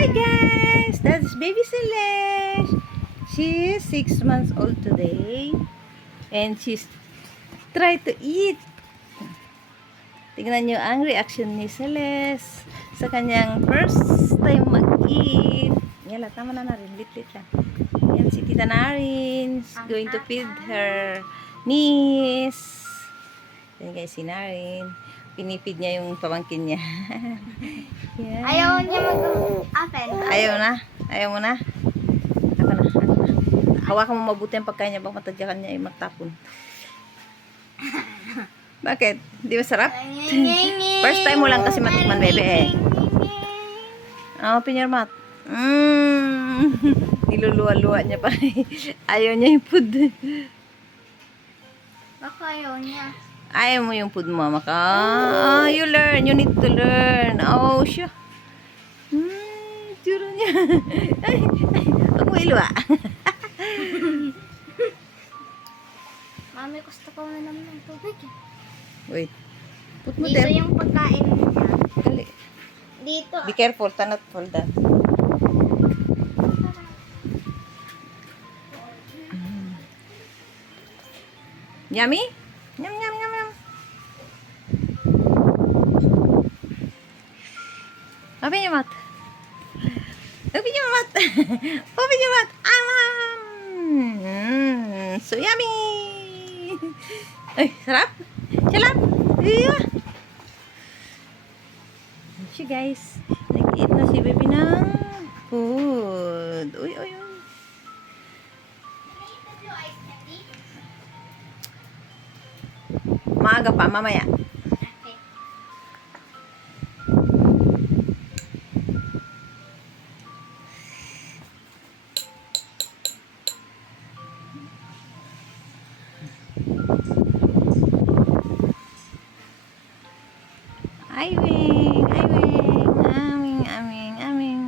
Hi guys! That's baby Celeste. She is 6 months old today. And she's try to eat. Tingnan nyo ang reaction ni Celeste sa kanyang first time mag-eat. Yala, tama na rin. Lit-lit lang. Yan si Tita Narin going to feed her niece. Yan guys, si Narin. Pinipid niya yung pamangkin niya. Yan. Ayaw niya mag-open. Ayaw na? Ayaw mo na? Ako na. Hawakan mo mabuti ang pagkain niya. Baka matadyakan niya ay magtapon. Bakit? Di ba sarap? First time mo lang kasi matikman, bebe eh. Open your mouth. Niluluwa-luwa niya pa. Ayaw niya yung food. Baka ayaw niya. Ayaw mo yung food mo, maka. You learn. You need to learn. Oh, siya. Turo niya. Ay, huwag mo iluwa. Mami, gusto ko na naman ng tubig. Wait. Put mo Dito there. yung pagkain niya. Dali. Dito. Be careful. Tanot fall down. Yummy? Yum, yum, yum, yum. Open your mouth. Open your mouth. Open your mouth. So yummy. Ay, sarap. Sarap. Iya. Siya guys. Nag-eat na si baby ng food. Uy, uy, uy. Maaga pa, mamaya. Aywing, aywing, aming, aming, aming.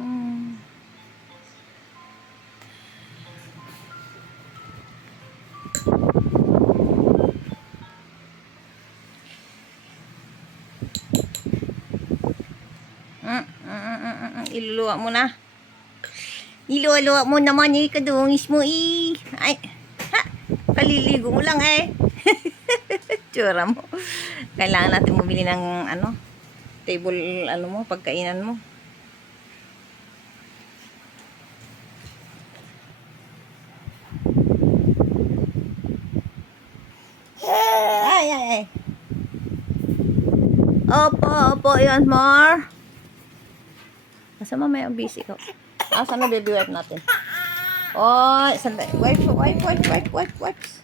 Iluluwa mo na. Iluluwa mo naman eh, kadungis mo eh. Ay, ha, kaliligo mo lang eh. Tsura mo. Kailangan natin bumili ng ano, table, ano mo, pagkainan mo. Ay, ay, ay. Opo, opo, yan, more. Nasa mamaya ang busy ko. Saan na baby wipe natin? Oh, sandali. Wipe, wipe, wipe, wipe, wipe, wipes.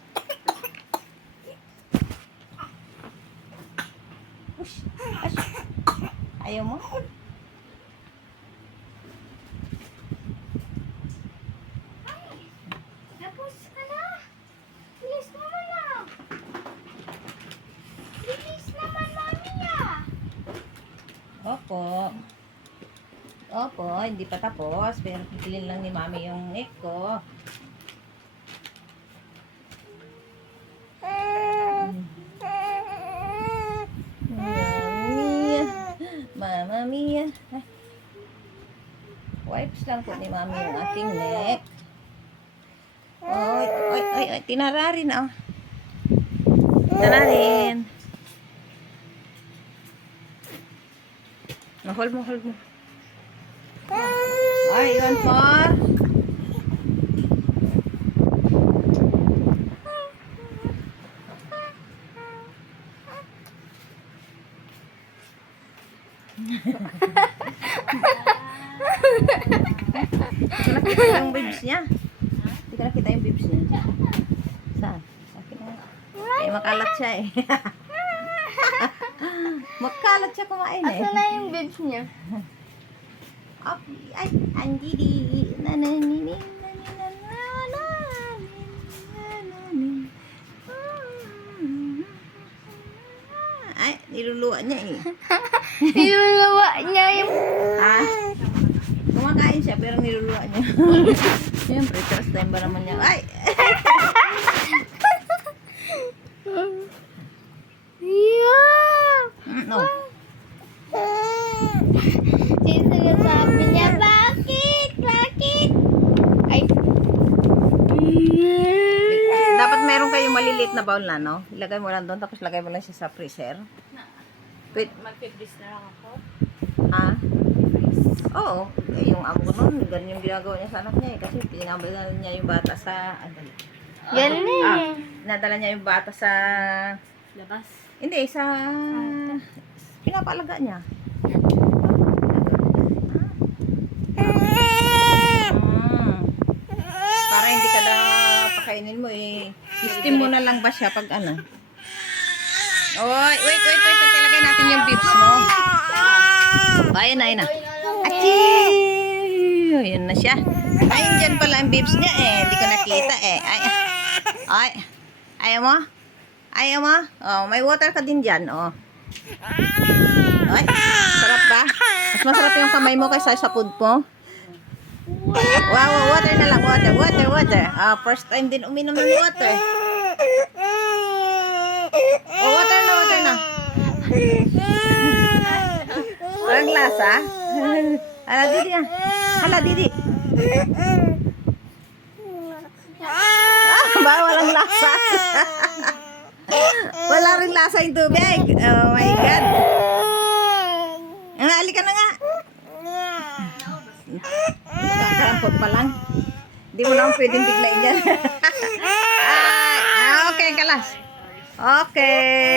Ush, ush. Ayaw mo? Tapos ka na. Bilis naman na. Bilis naman, mami ah. Opo. Opo, hindi pa tapos. Pero pipilin lang ni mami yung egg ko. Mama mia. Ay. Wipes lang po ni mami yung aking neck. Oy, oy, oy, oy. Tinararin oh. Tinararin. Hold mo, hold mo. Ay, yun po. Hindi ko nakita yung bibs niya. Hindi ko nakita yung bibs niya. Saan? Akin na. Eh, makalat siya eh. Makalat siya kumain eh. Asa na yung bibs niya? Ay, andidi. Nananini. Ay, niluluwa niya eh. Niluluwa niya yung... Ha? Kumakain siya pero niluluwa niya. Siyempre, first time ba naman niya? Ay! Yeah! No. Sinasabi niya, bakit? maliit na bowl na, no? Ilagay mo lang doon, tapos lagay mo lang siya sa freezer. Wait, Mag-fibris na lang ako. ah? Oo. Eh, yung amo ko noon, ganyan yung ginagawa niya sa anak niya eh. Kasi pinabala niya yung bata sa... Yan Nadala niya yung bata sa... Labas. Hindi, sa... Pinapalaga niya. Para hindi ka na pakainin mo eh. Steam mo na lang ba siya pag ano? Oy, wait. Ilagay natin yung bibs mo. Ayun na. Achoo! Ayun na siya. Ayun dyan pala ang bibs niya eh. Hindi ko nakita eh. Ay. Ayaw mo? Oh, may water ka din dyan, oh. Ay, sarap ba? Mas masarap yung kamay mo kaysa sa food mo. Wow, water na lang. Water. First time din uminom ng water. Oh, water na. Walang lasa? Hala, Didi. Bawal ang lasa. Wala rin lasa yung tubig. Oh my God. Halika na nga. Nakakarampot pa lang. Hindi mo naman pwedeng biglayin dyan. Okay, kalas. Okay.